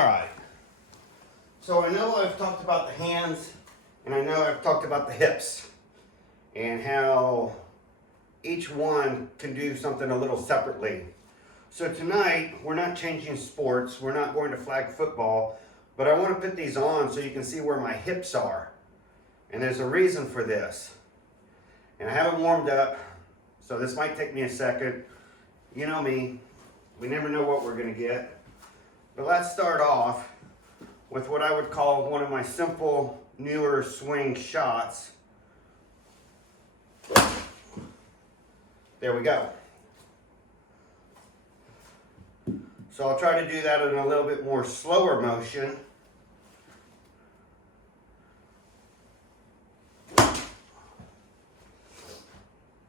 Alright, so I know I've talked about the hands and I know I've talked about the hips and how each one can do something a little separately. So tonight we're not changing sports, we're not going to flag football, but I want to put these on so you can see where my hips are. And there's a reason for this. And I haven't warmed up, so this might take me a second. You know me, we never know what we're going to get. But let's start off with what I would call one of my simple, newer swing shots. There we go. So I'll try to do that in a little bit more slower motion.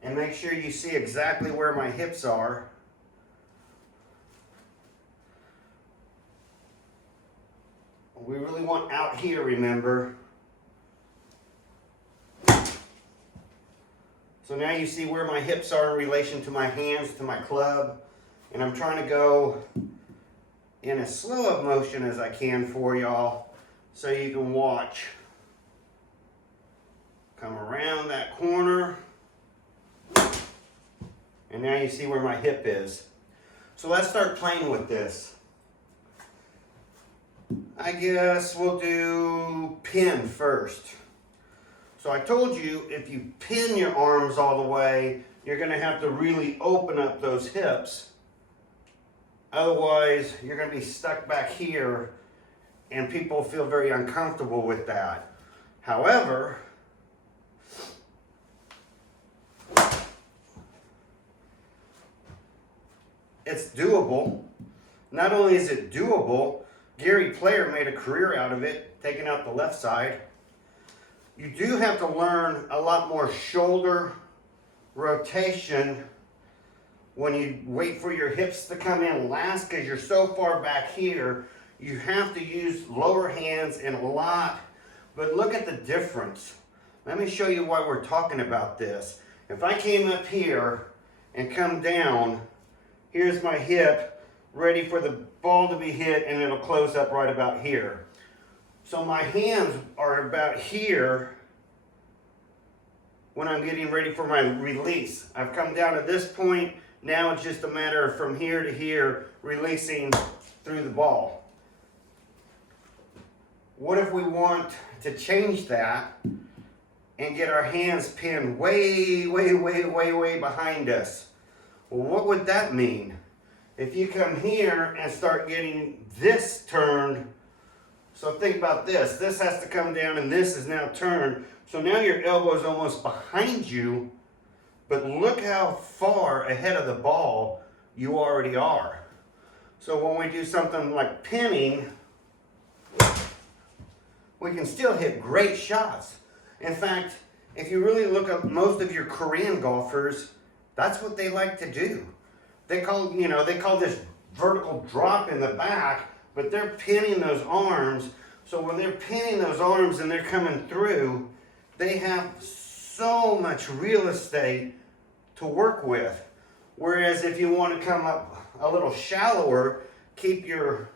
And make sure you see exactly where my hips are. We really want out here, remember. So now you see where my hips are in relation to my hands, to my club. And I'm trying to go in as slow of motion as I can for y'all so you can watch. Come around that corner. And now you see where my hip is. So let's start playing with this. I guess we'll do pin first. So I told you if you pin your arms all the way, you're going to have to really open up those hips. Otherwise, you're going to be stuck back here and people feel very uncomfortable with that. However, it's doable. Not only is it doable, Gary Player made a career out of it, taking out the left side. You do have to learn a lot more shoulder rotation when you wait for your hips to come in last, because you're so far back here. You have to use lower hands and a lot, but look at the difference. Let me show you why we're talking about this. If I came up here and come down, here's my hip, ready for the ball to be hit, and it'll close up right about here. So my hands are about here when I'm getting ready for my release. I've come down to this point, now it's just a matter of from here to here, releasing through the ball. What if we want to change that and get our hands pinned way, way, way, way, way behind us? Well, what would that mean? If you come here and start getting this turned, so think about this. This has to come down and this is now turned. So now your elbow is almost behind you, but look how far ahead of the ball you already are. So when we do something like pinning, we can still hit great shots. In fact, if you really look at most of your Korean golfers, that's what they like to do. They call this vertical drop in the back, but they're pinning those arms. So when they're pinning those arms and they're coming through, they have so much real estate to work with. Whereas if you want to come up a little shallower, keep your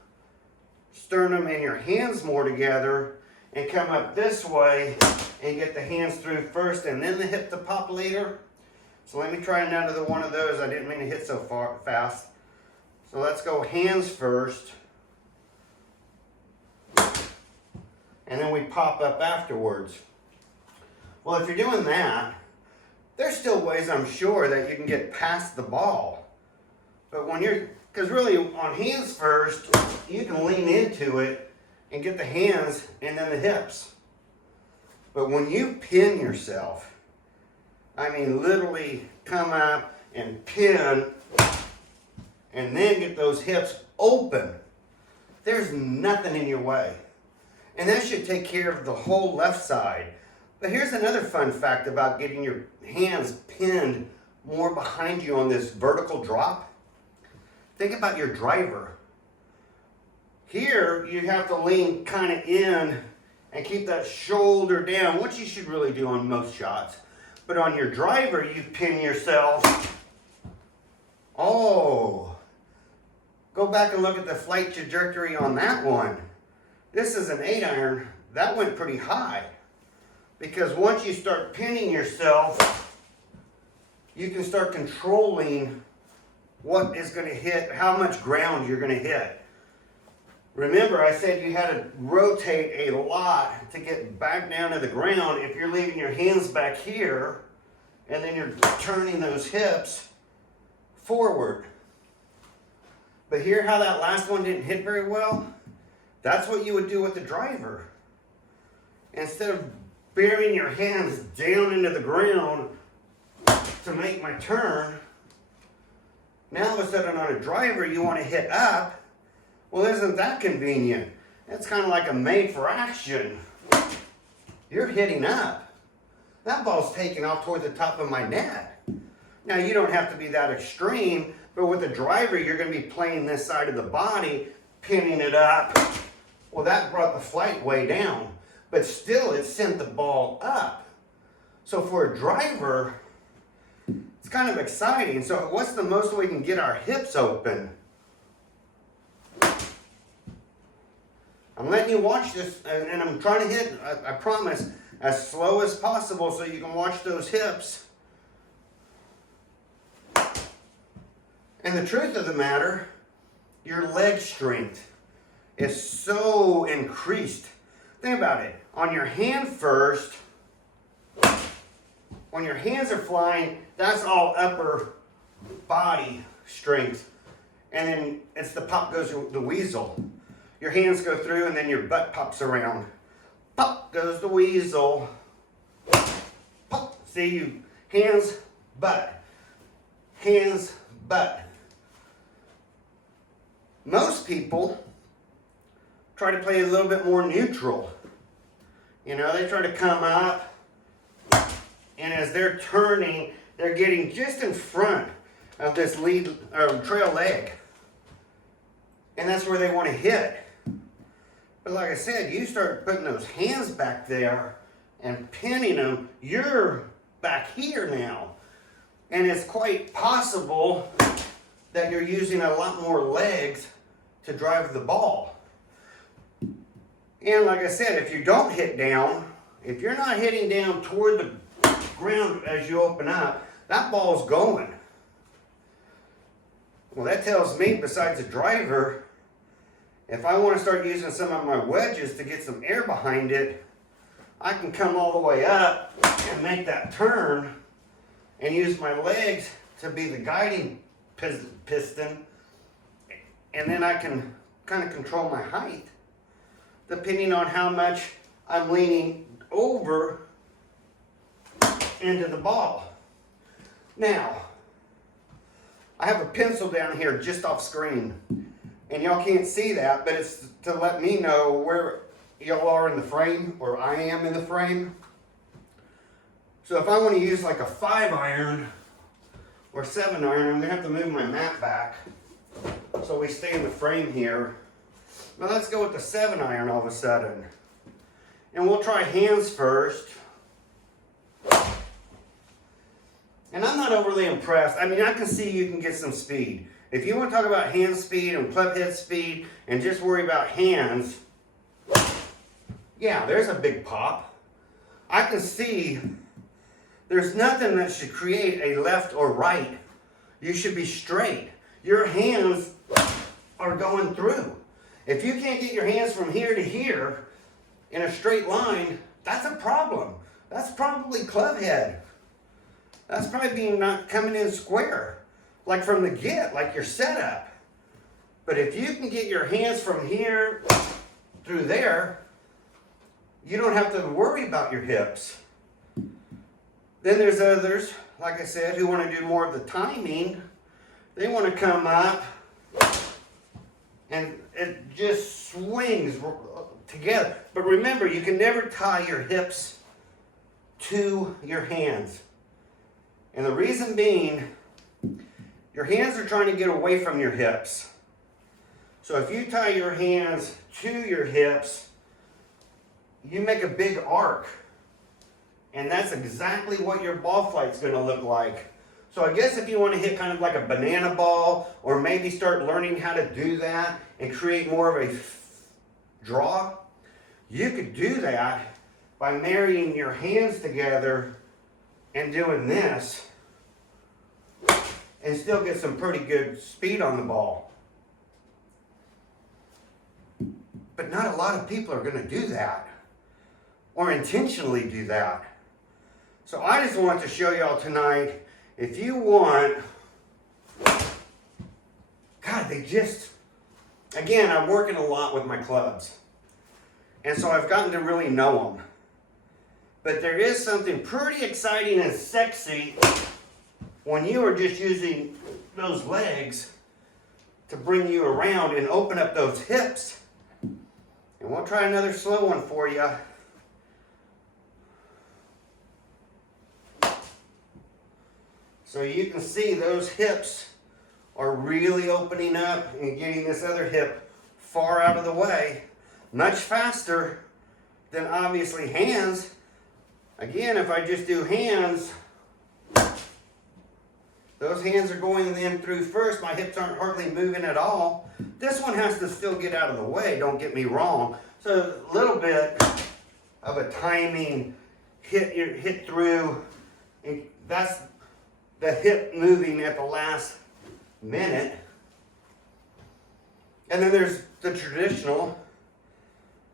sternum and your hands more together and come up this way and get the hands through first and then the hip to pop later. So let me try another one of those. I didn't mean to hit so fast. So let's go hands first. And then we pop up afterwards. Well, if you're doing that, there's still ways, I'm sure, that you can get past the ball. But when because really on hands first, you can lean into it and get the hands and then the hips. But when you pin yourself, I mean, literally come up and pin and then get those hips open. There's nothing in your way. And that should take care of the whole left side. But here's another fun fact about getting your hands pinned more behind you on this vertical drop. Think about your driver. Here, you have to lean kind of in and keep that shoulder down, which you should really do on most shots. But on your driver, you pin yourself. Oh, Go back and look at the flight trajectory on that one. This is an 8-iron. That went pretty high. Because once you start pinning yourself, you can start controlling what is going to hit, how much ground you're going to hit. Remember, I said you had to rotate a lot to get back down to the ground. If you're leaving your hands back here, and then you're turning those hips forward. But hear how that last one didn't hit very well? That's what you would do with the driver. Instead of burying your hands down into the ground to make my turn, now all of a sudden on a driver you want to hit up. Well, isn't that convenient? That's kind of like a made for action. You're hitting up. That ball's taking off toward the top of my net. Now you don't have to be that extreme, but with a driver you're going to be playing this side of the body, pinning it up. Well, that brought the flight way down, but still it sent the ball up. So for a driver, it's kind of exciting. So what's the most we can get our hips open? I'm letting you watch this, and I'm trying to hit, I promise, as slow as possible so you can watch those hips. And the truth of the matter, your leg strength is so increased. Think about it. On your hand first, when your hands are flying, that's all upper body strength. And then it's the pop goes the weasel. Your hands go through and then your butt pops around. Pop goes the weasel. Pop. See, you hands, butt. Hands, butt. Most people try to play a little bit more neutral. You know, they try to come up, and as they're turning, they're getting just in front of this lead trail leg. And that's where they want to hit. But like I said, you start putting those hands back there and pinning them, you're back here now. And it's quite possible that you're using a lot more legs to drive the ball. And like I said, if you don't hit down, if you're not hitting down toward the ground as you open up, that ball's going. Well, that tells me, besides the driver, if I want to start using some of my wedges to get some air behind it, I can come all the way up and make that turn and use my legs to be the guiding piston, and then I can kind of control my height depending on how much I'm leaning over into the ball. Now, I have a pencil down here just off screen, and y'all can't see that, but it's to let me know where y'all are in the frame, or I am in the frame. So if I want to use like a 5-iron or 7-iron, I'm going to have to move my mat back so we stay in the frame here. Now let's go with the 7-iron all of a sudden. And we'll try hands first. And I'm not overly impressed. I mean, I can see you can get some speed. If you want to talk about hand speed and club head speed and just worry about hands, yeah, there's a big pop. I can see there's nothing that should create a left or right. You should be straight. Your hands are going through. If you can't get your hands from here to here in a straight line, that's a problem. That's probably club head. That's probably being not coming in square, like from the get, like your setup. But if you can get your hands from here through there, you don't have to worry about your hips. Then there's others, like I said, who want to do more of the timing. They want to come up and it just swings together. But remember, you can never tie your hips to your hands. And the reason being, your hands are trying to get away from your hips. So if you tie your hands to your hips, you make a big arc. And that's exactly what your ball flight's going to look like. So I guess if you want to hit kind of like a banana ball, or maybe start learning how to do that and create more of a draw, you could do that by marrying your hands together and doing this, and still get some pretty good speed on the ball. But not a lot of people are going to do that, or intentionally do that. So I just want to show y'all tonight, if you want, God, again, I'm working a lot with my clubs. And so I've gotten to really know them. But there is something pretty exciting and sexy when you are just using those legs to bring you around and open up those hips. And we'll try another slow one for you. So you can see those hips are really opening up and getting this other hip far out of the way. Much faster than obviously hands. Again, if I just do hands, those hands are going in through first. My hips aren't hardly moving at all. This one has to still get out of the way, don't get me wrong. So a little bit of a timing hit through. And that's the hip moving at the last minute. And then there's the traditional,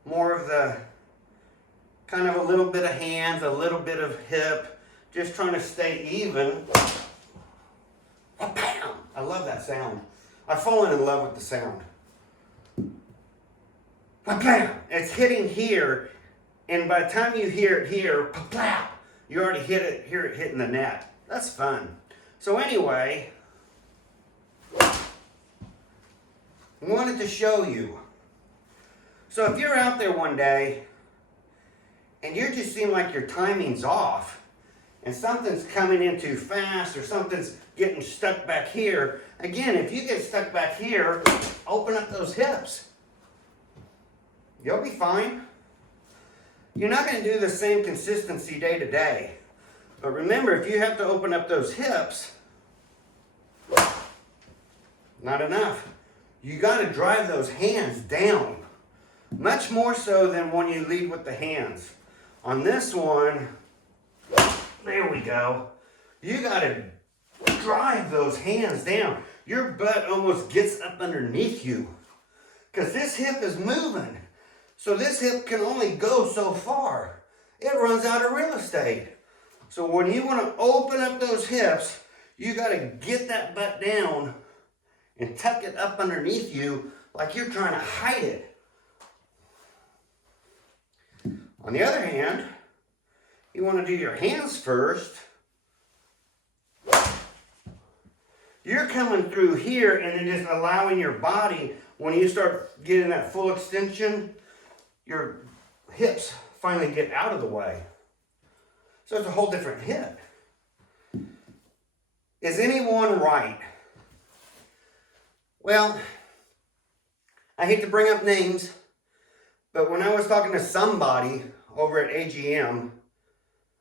more of the kind of a little bit of hands, a little bit of hip, just trying to stay even. Bam! I love that sound. I've fallen in love with the sound. Bam! It's hitting here, and by the time you hear it here, bam! You already hear it hitting the net. That's fun. So anyway, I wanted to show you. So if you're out there one day and you just seem like your timing's off and something's coming in too fast or something's getting stuck back here, again, if you get stuck back here, open up those hips. You'll be fine. You're not going to do the same consistency day to day. But remember, if you have to open up those hips, not enough. You got to drive those hands down. Much more so than when you lead with the hands. On this one, there we go. You got to drive those hands down. Your butt almost gets up underneath you. Because this hip is moving. So this hip can only go so far. It runs out of real estate. So when you want to open up those hips, you got to get that butt down and tuck it up underneath you like you're trying to hide it. On the other hand, you want to do your hands first. You're coming through here and then just allowing your body, when you start getting that full extension, your hips finally get out of the way. So it's a whole different hip. Is anyone right? Well, I hate to bring up names, but when I was talking to somebody over at AGM,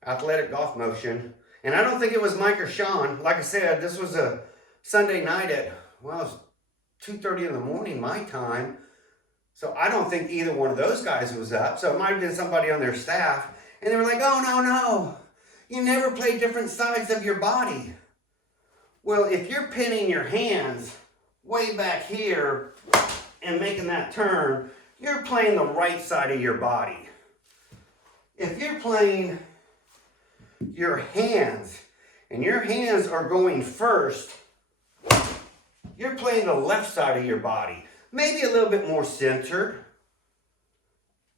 Athletic Golf Motion, and I don't think it was Mike or Sean. Like I said, this was a Sunday night at, well, it was 2:30 in the morning my time. So I don't think either one of those guys was up. So it might have been somebody on their staff. And they were like, oh, no. You never play different sides of your body. Well, if you're pinning your hands way back here and making that turn, you're playing the right side of your body. If you're playing your hands and your hands are going first, you're playing the left side of your body. Maybe a little bit more centered.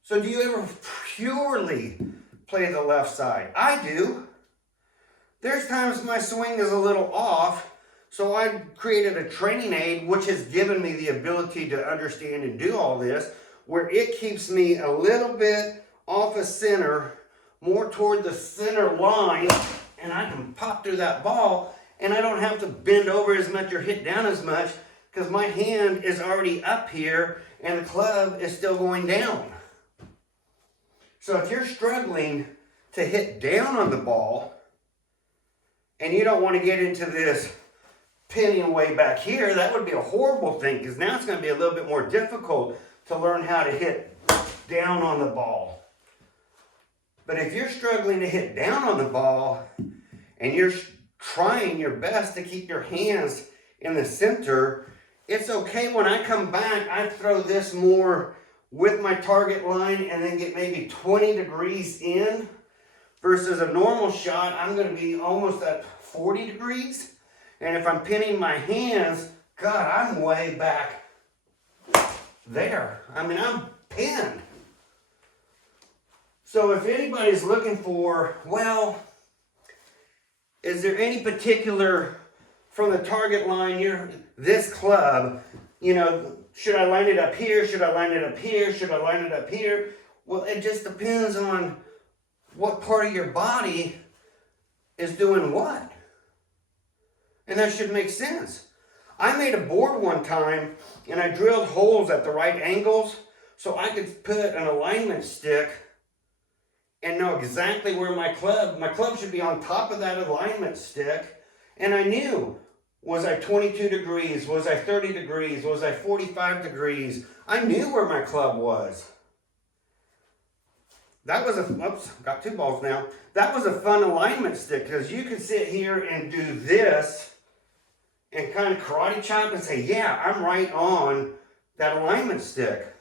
So do you ever purely play the left side? I do. There's times my swing is a little off, so I created a training aid which has given me the ability to understand and do all this, where it keeps me a little bit off of center, more toward the center line, and I can pop through that ball, and I don't have to bend over as much or hit down as much, because my hand is already up here and the club is still going down. So if you're struggling to hit down on the ball, And you don't want to get into this pinning way back here. That would be a horrible thing, because now it's going to be a little bit more difficult to learn how to hit down on the ball. But if you're struggling to hit down on the ball and you're trying your best to keep your hands in the center, it's okay. When I come back, I throw this more with my target line and then get maybe 20 degrees in, versus a normal shot, I'm going to be almost at 40 degrees. And if I'm pinning my hands, God, I'm way back there. I mean, I'm pinned. So if anybody's looking for, well, is there any particular, from the target line, this club, you know, should I line it up here? Should I line it up here? Should I line it up here? Well, it just depends on what part of your body is doing what. And that should make sense. I made a board one time and I drilled holes at the right angles so I could put an alignment stick and know exactly where my club should be on top of that alignment stick. And I knew, was I 22 degrees? Was I 30 degrees? Was I 45 degrees? I knew where my club was. That was oops, got two balls now. That was a fun alignment stick, because you could sit here and do this and kind of karate chop and say, yeah, I'm right on that alignment stick.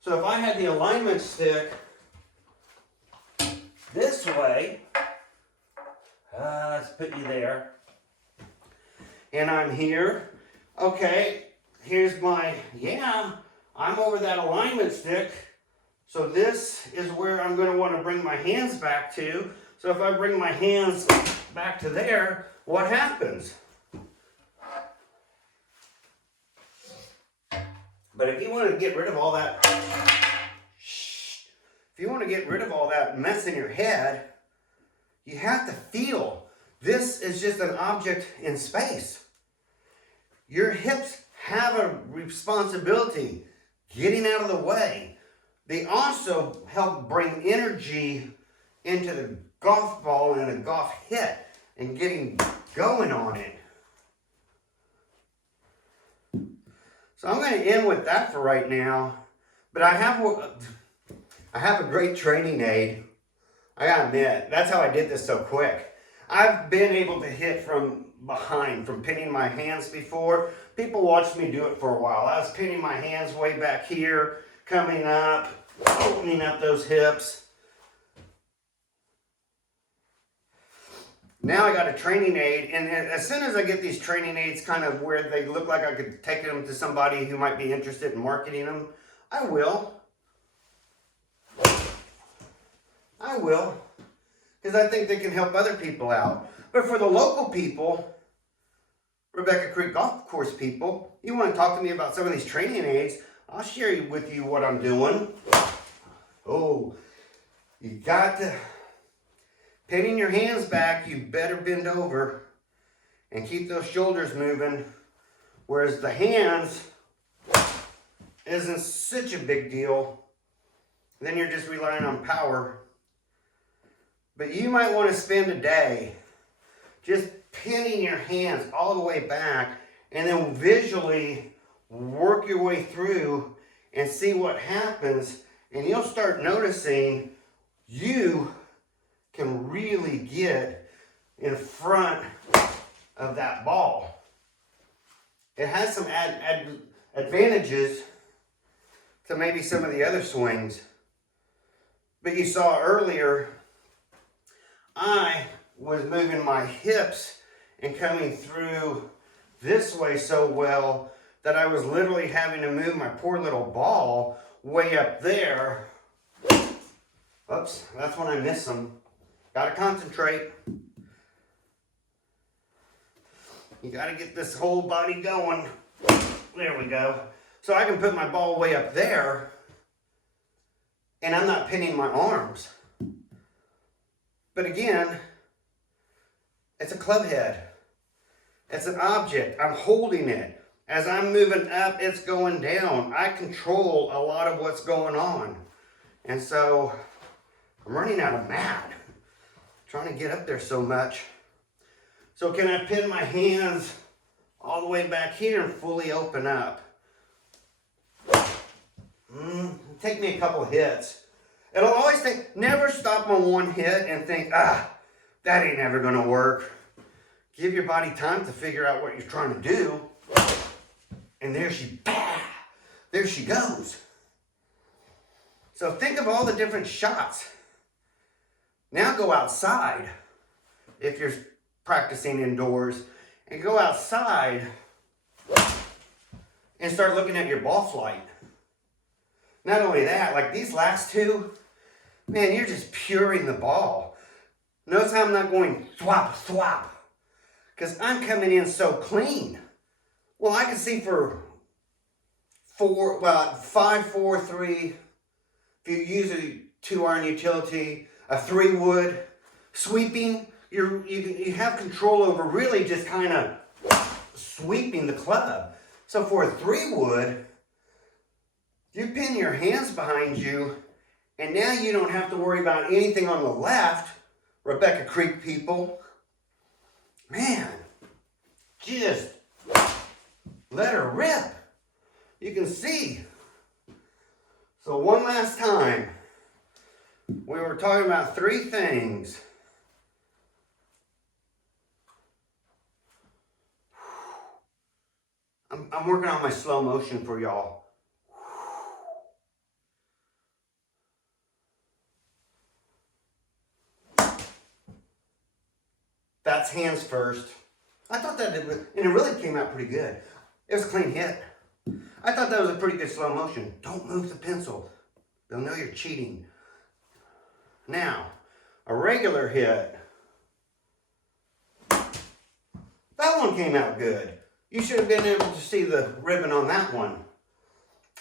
So if I had the alignment stick this way, let's put you there, and I'm here, okay, here's my, yeah, I'm over that alignment stick, so this is where I'm going to want to bring my hands back to. So if I bring my hands back to there, what happens? But if you want to get rid of all that, mess in your head, you have to feel this is just an object in space. Your hips have a responsibility getting out of the way. They also help bring energy into the golf ball and the golf hit and getting going on it. So I'm going to end with that for right now. But I have a great training aid. I gotta admit, that's how I did this so quick. I've been able to hit from behind, from pinning my hands before. People watched me do it for a while. I was pinning my hands way back here, coming up, opening up those hips. Now I got a training aid, and as soon as I get these training aids kind of where they look like I could take them to somebody who might be interested in marketing them, I will. Because I think they can help other people out. But for the local people, Rebecca Creek Golf Course people, you want to talk to me about some of these training aids, I'll share with you what I'm doing. Oh, you got to, pinning your hands back, you better bend over and keep those shoulders moving. Whereas the hands isn't such a big deal. Then you're just relying on power. But you might want to spend a day just pinning your hands all the way back and then visually work your way through and see what happens. And you'll start noticing you can really get in front of that ball. It has some advantages to maybe some of the other swings. But you saw earlier, I was moving my hips and coming through this way so well that I was literally having to move my poor little ball way up there. Oops, that's when I miss them. Gotta concentrate. You gotta get this whole body going. There we go. So I can put my ball way up there and I'm not pinning my arms. But again, it's a club head. It's an object. I'm holding it. As I'm moving up, it's going down. I control a lot of what's going on. And so I'm running out of mat. Trying to get up there so much. So can I pin my hands all the way back here and fully open up? Take me a couple hits. It'll always take, never stop on one hit and think, that ain't ever gonna work. Give your body time to figure out what you're trying to do. And there she goes. So think of all the different shots. Now go outside, if you're practicing indoors, and go outside and start looking at your ball flight. Not only that, like these last two, man, you're just puring the ball. Notice how I'm not going thwap, thwap, because I'm coming in so clean. Well, I can see for 5, 4, 3, if you use a 2-iron utility, a 3-wood, sweeping, you have control over really just kind of sweeping the club. So for a 3-wood, you pin your hands behind you, and now you don't have to worry about anything on the left, Rebecca Creek people. Man, just let her rip. You can see. So one last time, we were talking about 3 things. I'm working on my slow motion for y'all. That's hands first. I thought that and it really came out pretty good. It was a clean hit. I thought that was a pretty good slow motion. Don't move the pencil. They'll know you're cheating. Now, a regular hit. That one came out good. You should have been able to see the ribbon on that one.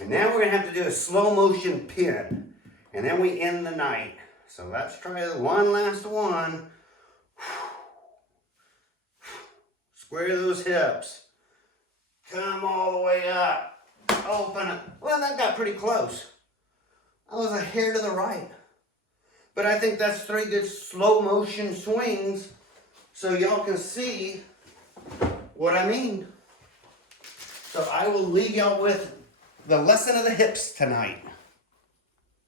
And now we're going to have to do a slow motion pin. And then we end the night. So let's try one last one. Square those hips. Come all the way up. Open it. Well, that got pretty close. I was a hair to the right. But I think that's 3 good slow motion swings so y'all can see what I mean. So I will leave y'all with the lesson of the hips tonight.